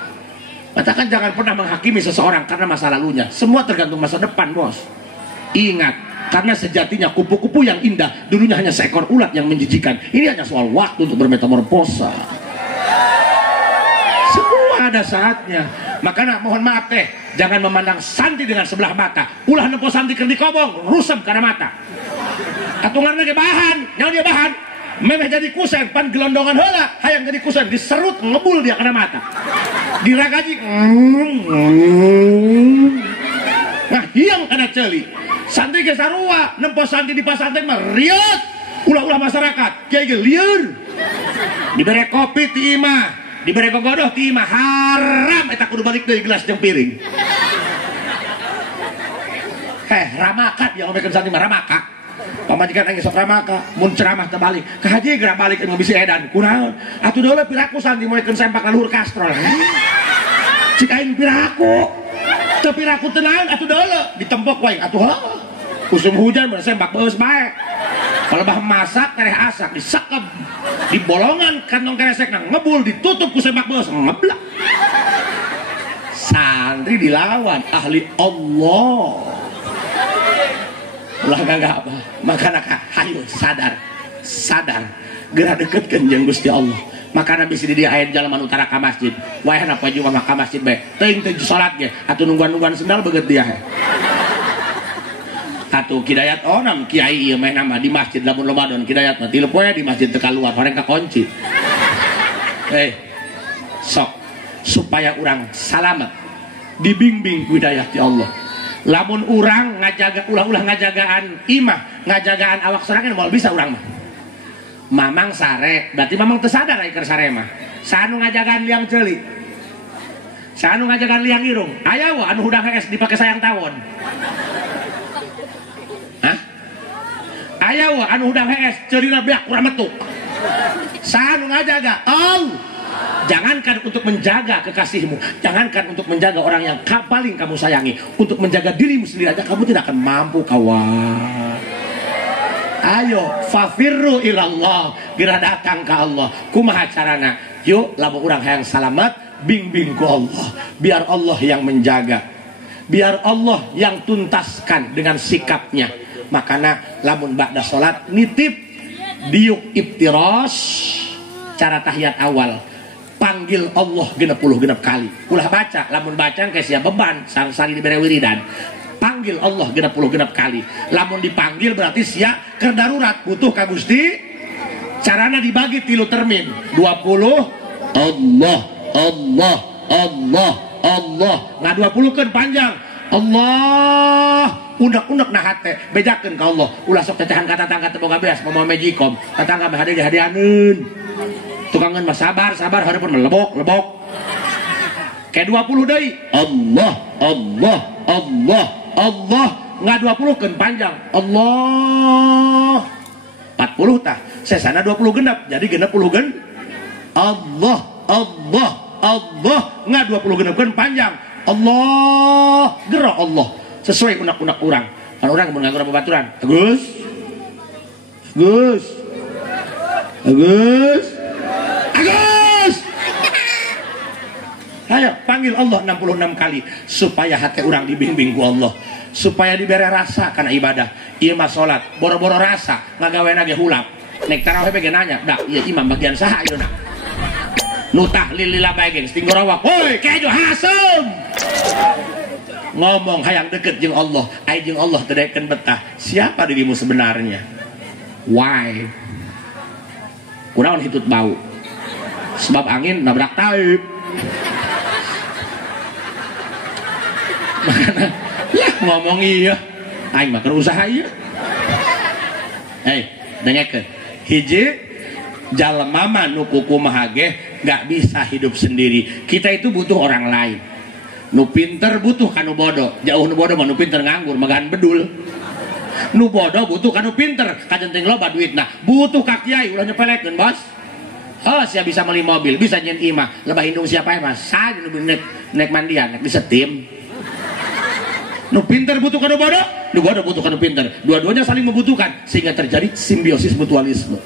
katakan jangan pernah menghakimi seseorang karena masa lalunya semua tergantung masa depan bos ingat karena sejatinya kupu-kupu yang indah dulunya hanya seekor ulat yang menjijikan ini hanya soal waktu untuk bermetamorfosa semua ada saatnya makanya mohon maaf teh jangan memandang santri dengan sebelah mata ulah nempo santri keur dikobong rusem karena mata atungarna ge bahan nyawa dia bahan memeh jadi kusen pan gelondongan heula hayang jadi kusen diserut ngebul dia kena mata diragaji nah hiang kana ceuli santri ge sarua nempo santri di pasantren mah riot ulah-ulah masyarakat kiai ge lieur dibere kopi ti imah dibere gogodoh ti imah haram eta kudu balik deui gelas jeung piring ramaka dia ngomekeun santri mah ramaka pamajikan aing sok ramaka mun ceramah teh balik ka haji geura balik nu bisi edan kunaon atuh deuleu piraku santri moekeun sempak ka luhur kastrol cik aing piraku teu piraku teu naon atuh deuleu ditempok wae atuh kusum hujan bener sempak beus bae kalebah masak tereh asak disakep di bolongan kantong keresekna ngebul ditutup ku sempak beus ngeblak santri dilawan ahli Allah ulah gagah apa makana hayu sadar geura deketkeun jeung Gusti Allah makana bisi di dieu aya jalaman utara ka masjid wae na poe Jumat ka masjid bae teuing teu salat ge atuh nungguan-nungguan sendal beget dia atuh kidayat onam kiai ieu meh nama di masjid lamun Ramadan kidayat mah 3 poe di masjid teu kaluar horeng kakunci sok supaya urang salamet dibimbing ku hidayah ti Allah lamun urang ngajaga ulah-ulah ngajagaan imah ngajagaan awak sorangan moal bisa urang mah mamang sare berarti mamang teu sadar aya keur sare mah sanu ngajagaan liang ceuli sanu ngajagaan liang irung aya wa anu hudang hees dipake sayang tawon aya wa anu hudang hees ceurina beak kurang metuk sanu ngajaga jangankan untuk menjaga kekasihmu jangankan untuk menjaga orang yang paling kamu sayangi untuk menjaga dirimu sendiri aja kamu tidak akan mampu kawan ayo fafirru ilallah geura datang ke Allah kumaha carana yuk lamun urang hayang salamet bimbing ku Allah biar Allah yang menjaga biar Allah yang tuntaskan dengan sikapnya makana lamun ba'da salat nitip diuk iftiras cara tahiyat awal panggil Allah 60 kali ulah baca lamun bacaan kayak sia beban sari dibere wiridan panggil Allah 60 kali lamun dipanggil berarti sia keur darurat butuh ka Gusti carana dibagi 3 termin 20 Allah Allah Allah Allah nggak 20 kan panjang Allah undak-undak nah hate bejakeun ka Allah ulah sok cacahan kata tangga teu boga beas momo mejikom tatangga mah hade dihadianeun tukangan mah sabar hareupeun lebok kayak 20 deui Allah Allah Allah Allah nggak 20 kan panjang Allah 40 tah sesana 20 genep jadi genep 10 gen Allah Allah Allah nggak 20 genep kan panjang Allah gerak Allah sesuai unak-unak orang kan orang mun nganggo babaturan Agus Agus Agus Agus ayo panggil Allah 66 kali supaya hati orang dibimbing ku Allah supaya diberi rasa karena ibadah ieu mah salat boro-boro rasa ngagaweana ge hulap nek tarawih ge nanya dak ieu imam bagian saha ieu na nu tahlil lila bae geng sting gorawak hoi kejo hasem ngomong hayang deket jeung Allah ai jeung Allah teu daekeun betah siapa dirimu sebenarnya why kunaon hitut bau sebab angin nabrak taib makana ya ngomong iya aing mah keur usaha ieu dengekeun hiji jalema mah nu kumaha ge gak bisa hidup sendiri kita itu butuh orang lain nu pinter butuh kanu bodoh jauh nu bodoh mah nu pinter nganggur magahan bedul nu bodoh butuh kanu pinter kajenting loba duitna butuh ka kiai ulah nyepelekeun bos oh sia bisa beli mobil bisa nyen imah lebah hindung siapa ya mas saja nu nek mandian nek disetim nu pinter butuh kanu bodoh nu bodoh butuh kanu pinter dua-duanya saling membutuhkan sehingga terjadi simbiosis mutualisme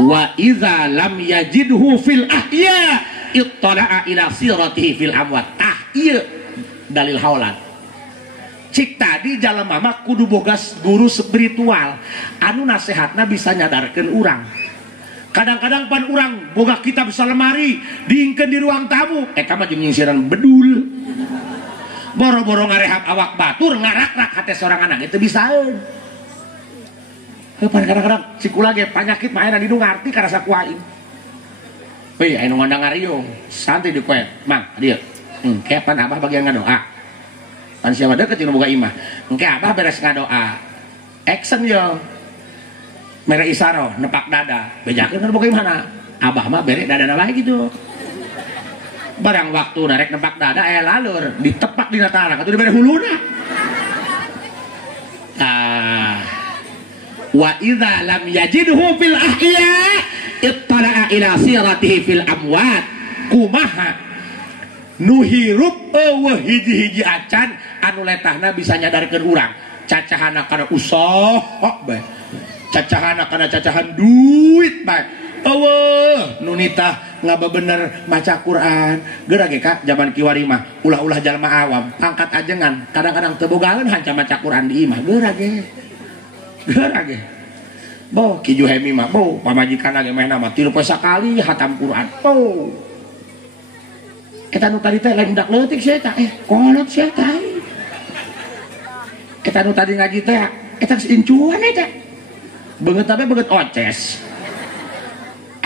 wa idza lam yajidhu fil ahya ittala'a ila siratihi fil amwat ieu dalil haulan cik tadi jalema mah kudu boga guru spiritual anu nasehatna bisa nyadarkeun urang kadang-kadang pan urang boga kitab salemari diingkeun di ruang tamu eta mah jeung nyingsiran bedul boro-boro ngarehab awak batur ngarak-rak hate seorang anak itu bisaeun kadang-kadang cikula ge panyakit mah aya nu ngarti kana sakuaing weh aya nu ngandang ngario santai di koe mang dieu kepan abah bagian ngadoa pan siapa deket jeung boga imah engke abah beres ngadoa action yo mere isaro nepak dada bejakeun kana boga imahna abah mah bere dadana bae gitu barang waktu narek nepak dada aya lalur ditepak dina tanah atuh dibere huluna wa idza lam yajidhu fil ahya ittala'a ila siratihi fil amwat kumaha nu hirup eueuh hiji-hiji acan anu letahna bisa nyadarkeun urang cacahana kana usaha bae cacahana kana cacahan duit bae eueuh nu nitah ngabebener maca Quran geura ge ka zaman kiwari mah ulah-ulah jalma awam pangkat ajengan kadang-kadang teu bogaeun hanca maca Quran di imah geura ge boh Ki Juhemi mah boh pamajikan lagi main nama 3 poe sakali hatam Quran boh eta nu tadi teh lain dak leutik sia eta kolot sia eta eta nu tadi ngaji teh eta incuan eta beungeut tapi beungeut oces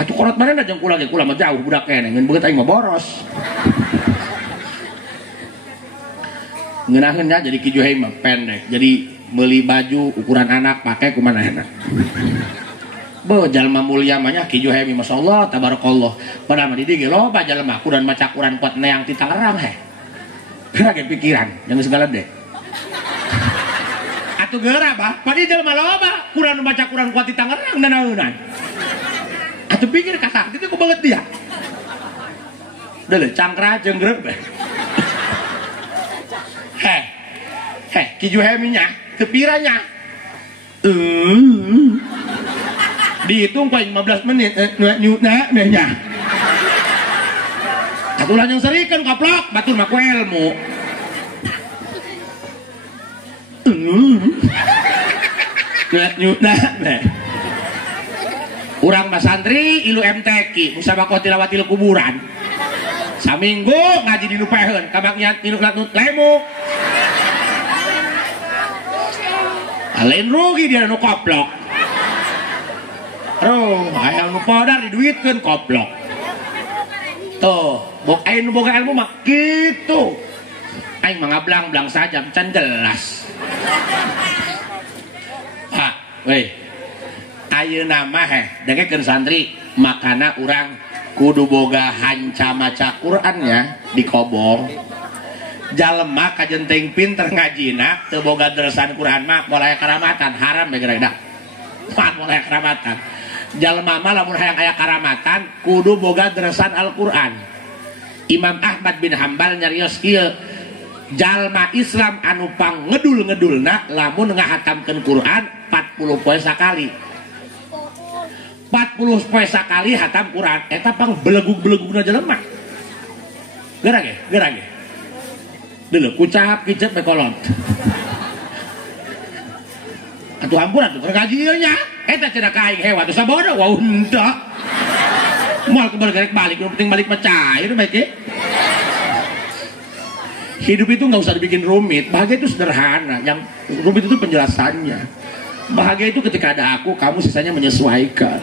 atuh kolot manehna jeung kula ge kula mah jauh budak keneh ngeun beungeut aing mah boros ngeunaheun nya jadi Ki Juhemi mah pendek jadi beli baju ukuran anak pakai kumaha enak Bo jalma mulia mah nya Ki Juhemi masyaallah tabarakallah padahal mah di dieu loba jalma Quran maca Quran kuat neang ti Tangerang he geura ge pikiran jeung segala deh atuh geura bah padi jalma loba Quran maca Quran kuat ti Tangerang nanaeunan atuh pikir ka sakti teh ku banget dia deuleu cangkra jeung grep Ki Juhemi nya kepiranya dihitung paling 15 menit nyutna nya atulah yang serikeun kaplok batur mah ku ilmu nyutna urang mah santri ilu MTQ musabaqah tilawatil kuburan saminggu ngaji di nupeheun kabaknya ilu lemu lain rugi dia nu koplok aya nu podar diduitkeun koplok. Tuh, aya nu boga ilmu mah kitu. Aing mah ngablang-blang saja can jelas. Pak, weh. Ayeuna mah dengekeun santri, makana urang kudu boga hanca maca Qur'annya di kobong. Jalema kajenteng pinter ngajina teu boga deresan Qur'an mah moal aya karamatan haram begerek dak. Moal aya karamatan. Jalema mah lamun hayang aya karamatan kudu boga deresan Al-Qur'an. Imam Ahmad bin Hambal nyarios kieu, jalma Islam anu pangedul-ngedulna lamun ngahatamkeun Qur'an 40 poe sakali. 40 poe sakali hatam Qur'an eta pang belegug-belegugna jalema. Gerage. Deuleu kucap kicep bekolot. Atuh hampura tuh ngaji ieu nya. Eta cenah ka aing hewan teu sabodo wah henteu. Moal kebergerek balik, nu penting balik mecair baik ya. Hidup itu nggak usah dibikin rumit, bahagia itu sederhana. Yang rumit itu penjelasannya. Bahagia itu ketika ada aku, kamu sisanya menyesuaikan.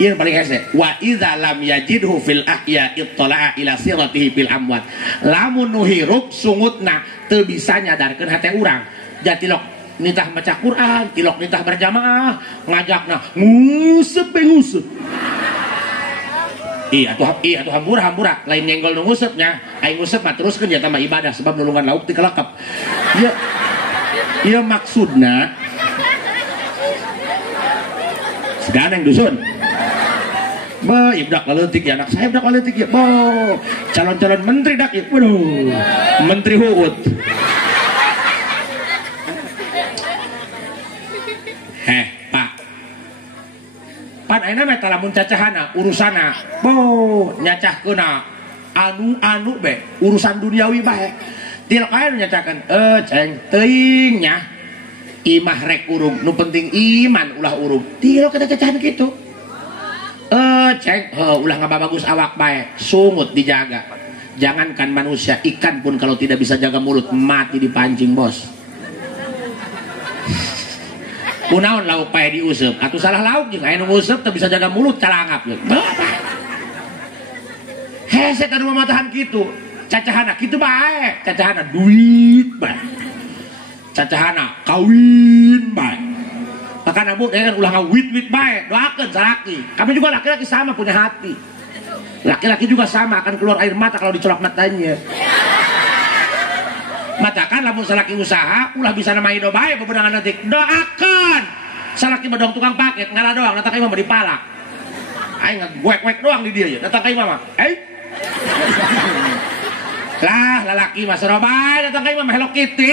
Ini paling hese. Wa idza lam yajidhu fil ahya ittala'a ila siratihi fil amwat. Lamun nu hirup sungutna teu bisa nyadarkeun hate urang. Jatilok nitah maca Quran, tilok nitah berjamaah, ngajakna nguseup. Iya tuh hampura lain nyenggol nu ngusepnya aing ngusep mah teruskeun nya tambah ibadah sebab nulungan lauk teu kelekep. Ieu maksudna seganeng dusun. Ba, ibdak leutik ya anak saya ibdak leutik ya. Ba, calon-calon menteri dak ya. Waduh. Menteri Huut. Pak. Pan ayeuna mah lamun cacahana urusana. Bo, nyacahkeuna anu be, urusan duniawi bae. Tilak aya nu nyacahkeun, ceng teuing nya. Imah rek urung, nu penting iman ulah urung. Tilak kita cacahan kitu. Ceng, ulah ngabagus awak bae, sungut dijaga. Jangankan manusia, ikan pun kalau tidak bisa jaga mulut mati dipancing bos. Kunaon lauk pae diuseup, atuh salah lauk jeung aya nu nguseup teu bisa jaga mulut calangap. Hese tanu mamatahan kitu. Cacahana kitu bae, cacahana duit bae. Cacahana kawin bae. Makana bu kan ulah ngawit-wit bae, doakeun salaki. Kami juga laki-laki sama punya hati. Laki-laki juga sama akan keluar air mata kalau dicolok matanya. Matakan lamun salaki usaha ulah bisa nama hidup bae bebedangan nanti doakan salaki bedong tukang paket ngara doang datang ka imam dipalak aing ngewek-wek doang di dia ya datang ka imam mah lah lalaki mah sarobay datang ka imam Hello Kitty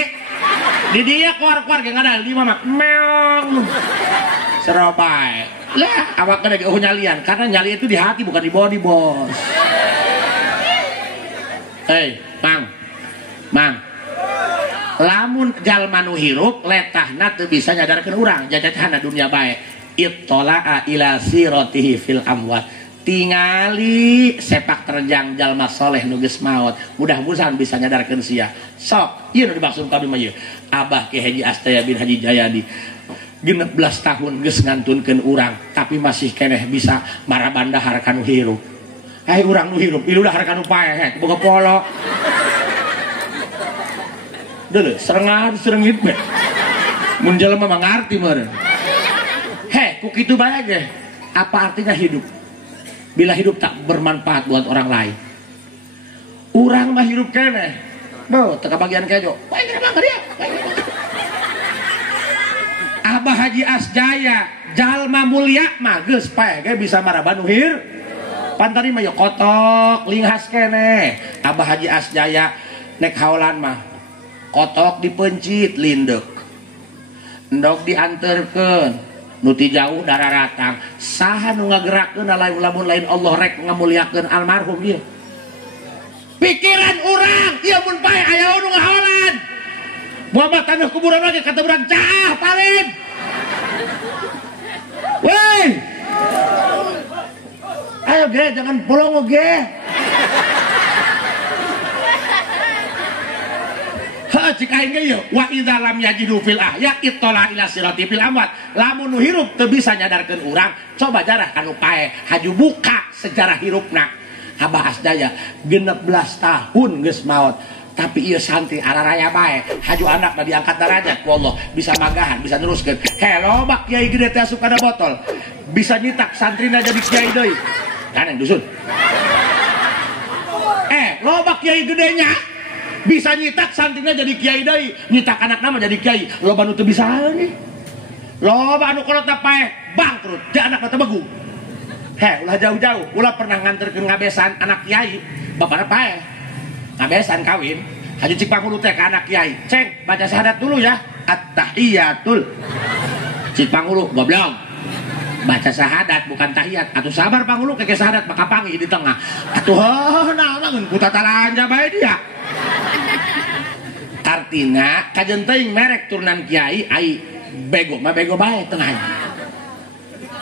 di dia keluar-keluar ge ngadal di imam mah meong sarobay lah awak kada ge nyalian karena nyali itu di hati bukan di body bos. Mang lamun jalma nu hirup letahna teu bisa nyadarkeun urang jajahana dunia bae ittala'a ila siratihi fil amwat tingali sepak terjang jalma soleh nu geus maot mudah-mudahan bisa nyadarkeun sia sok ieu nu dimaksud kami mah ieu Abah Ki Haji Astaya bin Haji Jayadi 16 tahun geus ngantunkeun urang tapi masih keneh bisa marabandahar kanu hirup urang nu hirup ieu dahar kanu paeh boga polo. Dulu serengit be. Mun jelema mah ngarti meureun. Ku kitu bae ge. Apa artinya hidup? Bila hidup tak bermanfaat buat orang lain. Urang mah hidup keneh. Bo, teu kabagian kejo. Bae geus mah dia. Abah Haji Asjaya, jalma mulia mah geus pae ge bisa maraban nuhir. Pantari mah ya kotok, linghas keneh. Abah Haji Asjaya nek haolan mah kotok dipencit lindek endog dianterkeun nu ti jauh dararatang saha nu ngagerakkeun lamun lain Allah rek ngamuliakeun almarhum ieu pikiran urang ieu mun bae aya nu ngaholan Muhammad taneuh kuburan lagi kata urang caah paling weh ayo ge jangan bolong ge cik aing ge yeuh wa idza lam yajidu fil ahya ittala ila sirati fil amwat lamun nu hirup teu bisa nyadarkeun urang coba jarah kanu pae haju buka sejarah hirupna Abah Asdaya 16 tahun geus maot tapi ieu santri araraya bae haju anakna diangkat derajat ku Allah bisa magahan bisa neruskeun hello bak kiai gede teh asup kana botol bisa nyitak santrina jadi kiai deui kan yang dusun lobak kiai gedenya bisa nyitak santrinya jadi kiai deui nyitak anakna mah jadi kiai loba nu teu bisa nih loba anu kolot pae bangkrut di anakna teh begung ulah jauh-jauh ulah pernah nganterkeun ngabesan anak kiai bapana pae ngabesan kawin haju cik pangulu teh ka anak kiai ceng baca syahadat dulu ya at-tahiyatul cik pangulu goblok baca syahadat bukan tahiyat atuh sabar pangulu keke syahadat maka pangi di tengah atuh naon ku tatalanja bae dia artina kajen teuing merek turunan kiai ai bego mah bego bae tengahnya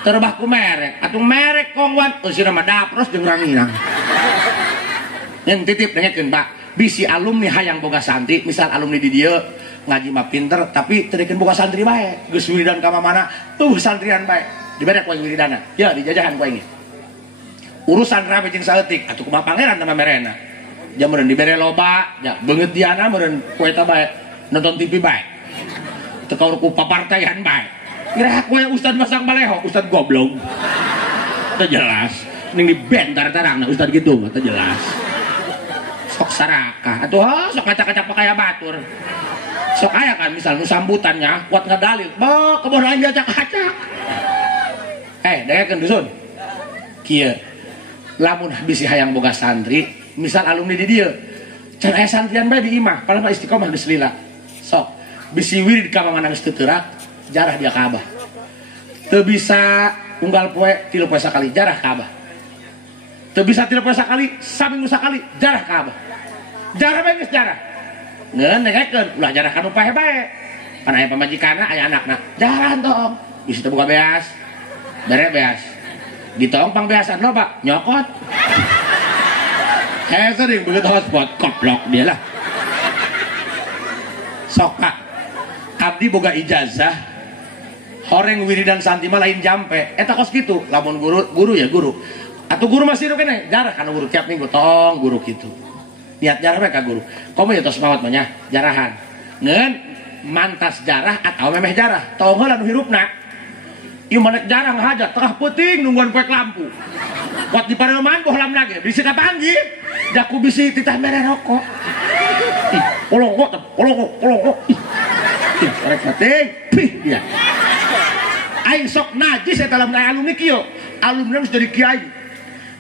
terbah ku merek atuh merek kongwan eusina mah dapros jeung ranginang yang titip dengekeun Pak bisi alumni hayang boga santri misal alumni di dieu ngaji mah pinter tapi teu dikeun boga santri bae geus wiridan ka mana tuh santrian bae dibere ku wiridana ya dijajahan ku aing urusan rame jeung saeutik atuh kumaha pangeran teh merena ja meureun dibere loba ja beungeut diana meureun ku eta bae nonton TV bae teu kaur ku papartayan bae kira ku ustad masang baleho ustad goblok teu jelas ning dibentar tarangna ustad gitu mah teu jelas sok sarakah atuh sok kaca-kaca pakaya batur sok aya kan misal nu sambutannya kuat ngadalil beuh kebodohan acak-acak dengekeun dusun kieu lamun bisi hayang boga santri misal alumni di dieu can aya santrian bae di imah palaha istiqomah geus lila sok bisi wirid ka mangan geus teu teurak jarah dia ka abah teu bisa unggal poe 3 poe sakali jarah ka abah teu bisa 3 poe sakali saminggu sakali jarah ka abah jarah bae geus jarah ngeun dengekeun ulah jarah kanu pae bae pan aya pamajikanna aya anakna jarah tong bisi teu boga beas bere beas ditong pang beasan lo Pak nyokot sering begitu hotspot koplok dia lah sok Pak abdi boga ijazah horeng wiridan santi mah lain jampe eta kos gitu lamun guru ya guru atuh guru masih hidup kene jarah kana guru tiap minggu tong guru gitu niat jarah mereka guru komo ya tos mawat mah nya jarahan ngeun mantas jarah atau memeh jarah tong heula nu hirupna ieu manek jarang hajat tengah peuting nungguan poek lampu kuat di pareman bohlam lagi bisi kapanggih jaku bisi titah mere rokok polongok rek penting pih dia aing sok najis eta lamun aya alumni kieu alumni geus jadi kiai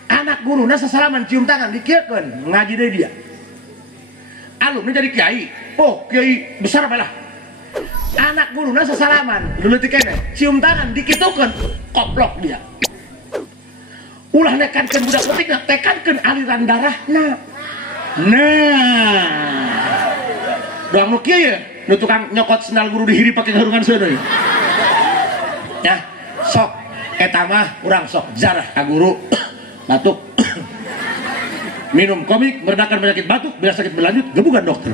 anak guruna sasalaman cium tangan dikieukeun ngaji deui dia alumni jadi kiai oh kiai besar bae lah anak guruna sasalaman dulu tikene cium tangan dikitukeun koplok dia ulah nekankeun budak leutik tekankeun aliran darahna nah doang nu kieu ya nu tukang nyokot sendal guru dihiri pake garungan seuneu ya sok eta mah urang sok jarah ka guru batuk minum komik meredakan penyakit batuk bila sakit berlanjut gebukan dokter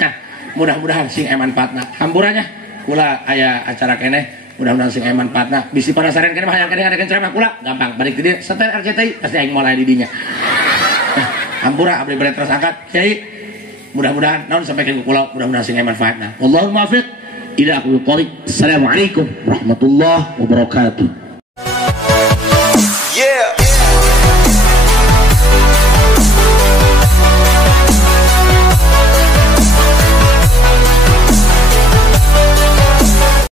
nah mudah-mudahan sing manfaatna hamburannya kula aya acara keneh mudah-mudahan sing manfaatna bisi panasaran keneh mah hayang keneh ngadekeun ceramah kula gampang balik di dieu setel RCTI pasti aing mulai di dinya hampura abdi bere terus angkat kiai mudah-mudahan naon sampaikeun ku kula mudah-mudahan sing manfaatna Allahumma afiq ila aqwal thariq assalamualaikum warahmatullahi wabarakatuh